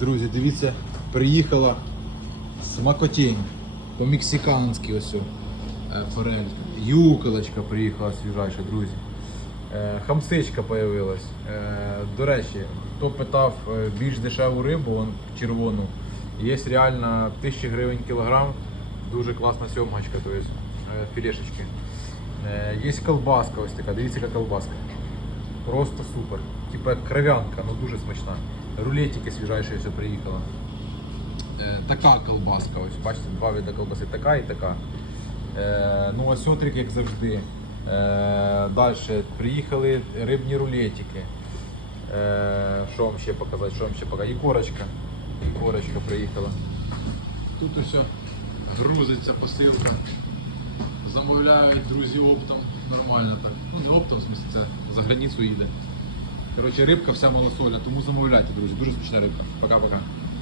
Друзі, дивіться, приїхала смакотінь. По-мексиканськи ось е, форелька. Юколочка приїхала свіжайша, друзі. Е, Хамсичка появилась. Е, До речі, хто питав більш дешеву рибу, вон, червону, є реально 1000 гривень кілограм. Дуже класна сьомгачка, то есть, е, філешечки. Є колбаска ось така, дивіться, яка колбаска. Просто супер. Типа кров'янка, ну дуже смачна. Рулетики свіжайші все приїхала. Е, така колбаска, ось бачите, два види колбаси, така і така. Е, ну, осьотрик, як завжди. Е, далі приїхали рибні рулетики. Що вам ще показати? Що вам ще показати? І корочка. І корочка приїхала. Тут усе грузиться посилка. Замовляють друзі оптом. Нормально так. Ну не оптом, в смысле, це за границю їде. Коротше, рибка вся малосольна, тому замовляйте, друзі. Дуже смачна рибка. Пока-пока.